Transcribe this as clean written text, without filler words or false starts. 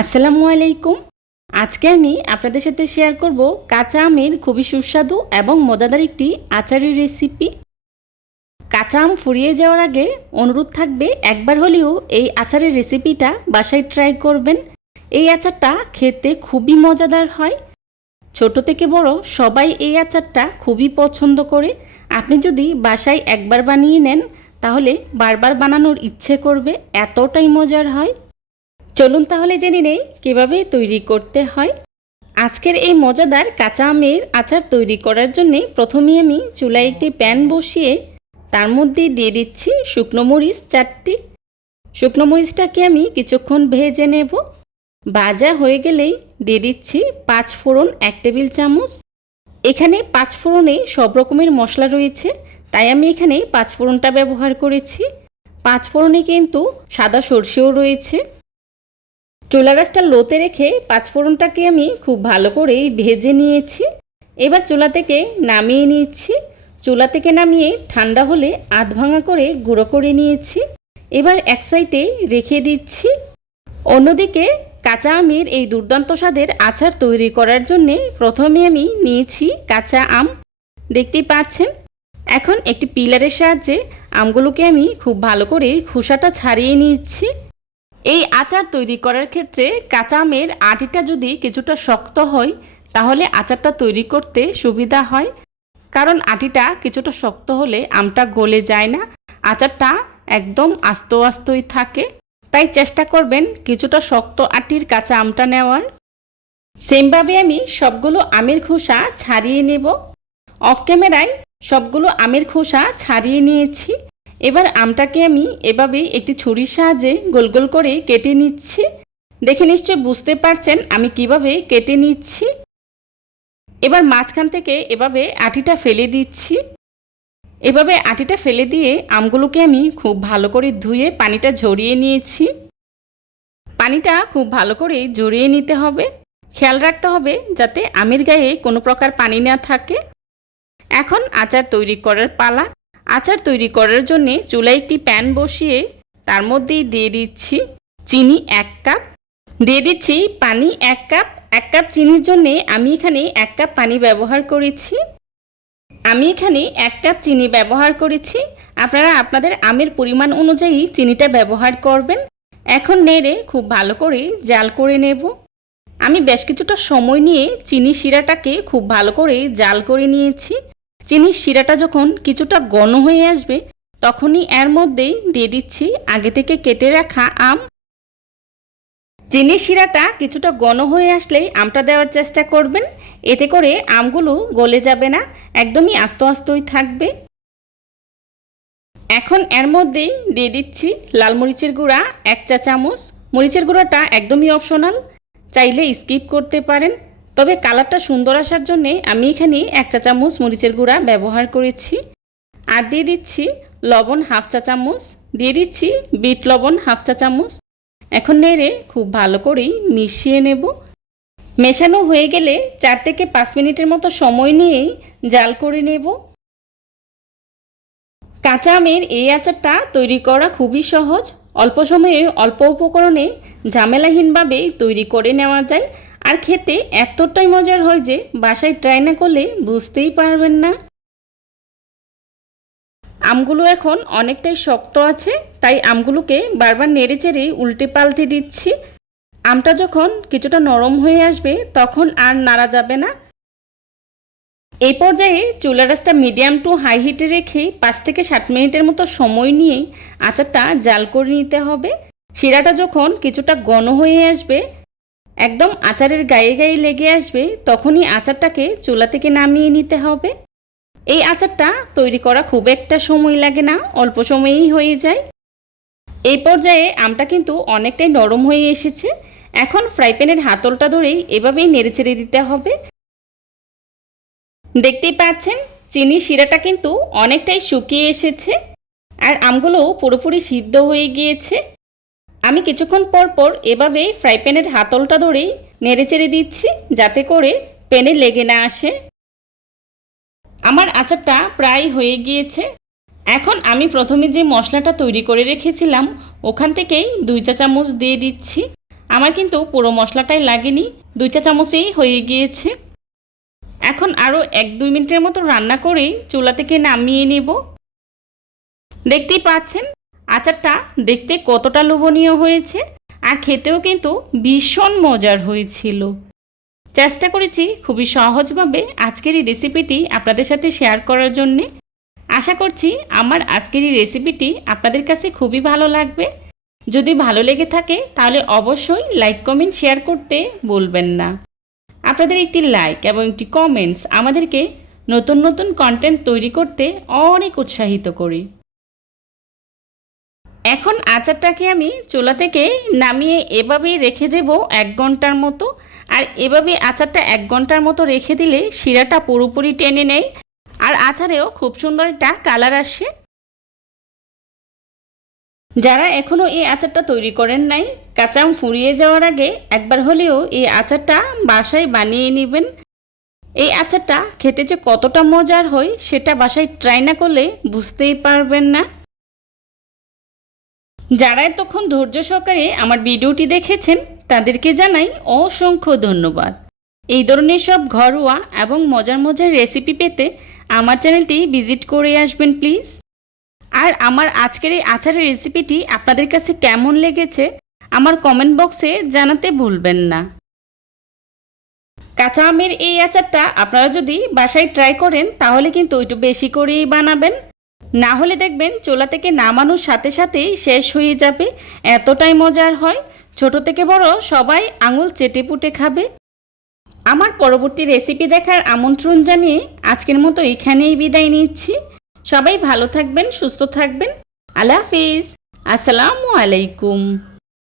আসসালামু আলাইকুম। আজকে আমি আপনাদের সাথে শেয়ার করব কাঁচা আমের খুবই সুস্বাদু এবং মজাদার একটি আচারের রেসিপি। কাঁচা আম ফুরিয়ে যাওয়ার আগে অনুরোধ থাকবে একবার হলেও এই আচারের রেসিপিটা বাসায় ট্রাই করবেন। এই আচারটা খেতে খুবই মজাদার হয়। ছোট থেকে বড় সবাই এই আচারটা খুবই পছন্দ করে। আপনি যদি বাসায় একবার বানিয়ে নেন তাহলে বারবার বানানোর ইচ্ছে করবে, এতটাই মজার হয়। চলুন তাহলে জেনে নেই কীভাবে তৈরি করতে হয়। আজকের এই মজাদার কাঁচা আমের আচার তৈরি করার জন্যে প্রথমে আমি চুলায় একটি প্যান বসিয়ে তার মধ্যে দিয়ে দিচ্ছি শুকনো মরিচ 4টি। শুকনো মরিচটাকে আমি কিছুক্ষণ ভেজে নেব। ভাজা হয়ে গেলেই দিয়ে দিচ্ছি 5 ফোড়ন 1 টেবিল চামচ। এখানে 5 ফোড়নে সব রকমের মশলা রয়েছে, তাই আমি এখানে 5 ফোড়নটা ব্যবহার করেছি। 5 ফোড়নে কিন্তু সাদা সরষেও রয়েছে। চুলা রাসটা লোতে রেখে 5 ফোড়নটাকে আমি খুব ভালো করে ভেজে নিয়েছি। এবার চুলা থেকে নামিয়ে নিয়েছি। চুলা থেকে নামিয়ে ঠান্ডা হলে আধ ভাঙা করে গুঁড়ো করে নিয়েছি। এবার এক সাইডে রেখে দিচ্ছি। অন্যদিকে কাঁচা আমের এই দুর্দান্ত স্বাদের আচার তৈরি করার জন্যে প্রথমে আমি নিয়েছি কাঁচা আম, দেখতেই পাচ্ছেন। এখন একটি পিলারের সাহায্যে আমগুলোকে আমি খুব ভালো করে খোসাটা ছাড়িয়ে নিচ্ছি। এই আচার তৈরি করার ক্ষেত্রে কাঁচা আমের আটিটা যদি কিছুটা শক্ত হয় তাহলে আচারটা তৈরি করতে সুবিধা হয়, কারণ আটিটা কিছুটা শক্ত হলে আমটা গলে যায় না, আচারটা একদম আস্ত আস্তই থাকে। তাই চেষ্টা করবেন কিছুটা শক্ত আটির কাঁচা আমটা নেওয়ার। সেমভাবে আমি সবগুলো আমের খোসা ছাড়িয়ে নেব। অফ ক্যামেরায় সবগুলো আমের খোসা ছাড়িয়ে নিয়েছি। এবার আমটাকে আমি এভাবে একটি ছুরির সাহায্যে গোল গোল করে কেটে নিচ্ছি। দেখে নিশ্চয় বুঝতে পারছেন আমি কিভাবে কেটে নিচ্ছি। এবার মাঝখান থেকে এভাবে আটিটা ফেলে দিচ্ছি। এভাবে আটিটা ফেলে দিয়ে আমগুলোকে আমি খুব ভালো করে ধুয়ে পানিটা ঝরিয়ে নিয়েছি। পানিটা খুব ভালো করে ঝরিয়ে নিতে হবে। খেয়াল রাখতে হবে যাতে আমের গায়ে কোনো প্রকার পানি না থাকে। এখন আচার তৈরি করার পালা। আচার তৈরি করার জন্য চুলায় একটি প্যান বসিয়ে তার মধ্যেই দিয়ে দিচ্ছি চিনি 1 কাপ, দিয়ে দিচ্ছি পানি 1 কাপ। 1 কাপ চিনির জন্য আমি এখানে 1 কাপ পানি ব্যবহার করেছি। আমি এখানে 1 কাপ চিনি ব্যবহার করেছি। আপনারা আপনাদের আমের পরিমাণ অনুযায়ী চিনিটা ব্যবহার করবেন। এখন নেড়ে খুব ভালো করে জাল করে নেব। আমি বেশ কিছুটা সময় নিয়ে চিনি শিরাটাকে খুব ভালো করে জাল করে নিয়েছি। চিনির শিরাটা যখন কিছুটা ঘন হয়ে আসবে তখনই এর মধ্যেই দিয়ে দিচ্ছি আগে থেকে কেটে রাখা আম। চিনির শিরাটা কিছুটা ঘন হয়ে আসলেই আমটা দেওয়ার চেষ্টা করবেন, এতে করে আমগুলো গলে যাবে না, একদমই আস্ত আস্তই থাকবে। এখন এর মধ্যেই দিয়ে দিচ্ছি লাল মরিচের গুঁড়া 1 চা চামচ। মরিচের গুঁড়াটা একদমই অপশনাল, চাইলে স্কিপ করতে পারেন, তবে কালারটা সুন্দর আসার জন্য আমি এখানে 1 চা চামচ মরিচের গুঁড়া ব্যবহার করেছি। আর দিয়ে দিচ্ছি লবণ 1/2 চা চামচ, দিয়ে দিচ্ছি বিট লবণ 1/2 চা চামচ। এখন নেড়ে খুব ভালো করেই মিশিয়ে নেব। মেশানো হয়ে গেলে 4 থেকে 5 মিনিটের মতো সময় নিয়েই জাল করে নেব। কাঁচা আমের এই আচারটা তৈরি করা খুবই সহজ। অল্প সময়ে অল্প উপকরণে ঝামেলাহীনভাবে তৈরি করে নেওয়া যায়, আর খেতে এতটাই মজার হয় যে বাসায় ট্রাই না করলে বুঝতেই পারবেন না। আমগুলো এখন অনেকটাই শক্ত আছে, তাই আমগুলোকে বারবার নেড়ে চেড়ে উল্টে পাল্টে দিচ্ছি। আমটা যখন কিছুটা নরম হয়ে আসবে তখন আর নাড়া যাবে না। এই পর্যায়ে চুলার আঁচটা মিডিয়াম টু হাই হিটে রেখে 5 থেকে 7 মিনিটের মতো সময় নিয়ে আচারটা জাল করে নিতে হবে। শিরাটা যখন কিছুটা ঘন হয়ে আসবে, একদম আচারের গায়ে গায়ে লেগে আসবে, তখনই আচারটাকে চুলা থেকে নামিয়ে নিতে হবে। এই আচারটা তৈরি করা খুব একটা সময় লাগে না, অল্প সময়েই হয়ে যায়। এই পর্যায়ে আমটা কিন্তু অনেকটাই নরম হয়ে এসেছে। এখন ফ্রাই প্যানের হাতলটা ধরেই এভাবেই নেড়ে ছেড়ে দিতে হবে। দেখতেই পাচ্ছেন চিনির শিরাটা কিন্তু অনেকটাই শুকিয়ে এসেছে, আর আমগুলো পুরোপুরি সিদ্ধ হয়ে গিয়েছে। আমি কিছুক্ষণ পর পর এভাবে ফ্রাই প্যানের হাতলটা ধরেই নেড়ে চেড়ে দিচ্ছি যাতে করে প্যানে লেগে না আসে। আমার আচারটা প্রায় হয়ে গিয়েছে। এখন আমি প্রথমে যে মশলাটা তৈরি করে রেখেছিলাম ওখান থেকেই 2 চা চামচ দিয়ে দিচ্ছি। আমার কিন্তু পুরো মশলাটাই লাগেনি, 2 চা চামচেই হয়ে গিয়েছে। এখন আরও 1-2 মিনিটের মতো রান্না করে চুলা থেকে নামিয়ে নেব। দেখতেই পাচ্ছেন আচারটা দেখতে কতটা লোভনীয় হয়েছে, আর খেতেও কিন্তু ভীষণ মজার হয়েছিল। চেষ্টা করেছি খুবই সহজভাবে আজকের এই রেসিপিটি আপনাদের সাথে শেয়ার করার জন্যে। আশা করছি আমার আজকের এই রেসিপিটি আপনাদের কাছে খুবই ভালো লাগবে। যদি ভালো লেগে থাকে তাহলে অবশ্যই লাইক, কমেন্ট, শেয়ার করতে ভুলবেন না। আপনাদের একটি লাইক এবং একটি কমেন্টস আমাদেরকে নতুন নতুন কন্টেন্ট তৈরি করতে অনেক উৎসাহিত করি। এখন আচারটাকে আমি চুলা থেকে নামিয়ে এভাবেই রেখে দেব 1 ঘন্টার মতো। আর এভাবে আচারটা 1 ঘন্টার মতো রেখে দিলে শিরাটা পুরোপুরি টেনে নেয়, আর আচারেও খুব সুন্দর একটা কালার আসে। যারা এখনও এই আচারটা তৈরি করেন নাই, কাঁচা আম ফুরিয়ে যাওয়ার আগে একবার হলেও এই আচারটা বাসায় বানিয়ে নেবেন। এই আচারটা খেতে যে কতটা মজার হয় সেটা বাসায় ট্রাই না করলে বুঝতেই পারবেন না। যারা এতক্ষণ ধৈর্য সহকারে আমার ভিডিওটি দেখেছেন তাদেরকে জানাই অসংখ্য ধন্যবাদ। এই ধরনের সব ঘরোয়া এবং মজার মজার রেসিপি পেতে আমার চ্যানেলটি ভিজিট করে আসবেন প্লিজ। আর আমার আজকের এই আচারের রেসিপিটি আপনাদের কাছে কেমন লেগেছে আমার কমেন্ট বক্সে জানাতে ভুলবেন না। কাঁচা আমের এই আচারটা আপনারা যদি বাসায় ট্রাই করেন তাহলে কিন্তু একটু বেশি করেই বানাবেন, না হলে দেখবেন চুলা থেকে নামানোর সাথে সাথেই শেষ হয়ে যাবে, এতটাই মজার হয়। ছোট থেকে বড় সবাই আঙুল চেটে পুটে খাবে। আমার পরবর্তী রেসিপি দেখার আমন্ত্রণ জানিয়ে আজকের মতো এখানেই বিদায় নিচ্ছি। সবাই ভালো থাকবেন, সুস্থ থাকবেন। আল্লাহ হাফিজ। আসসালামু আলাইকুম।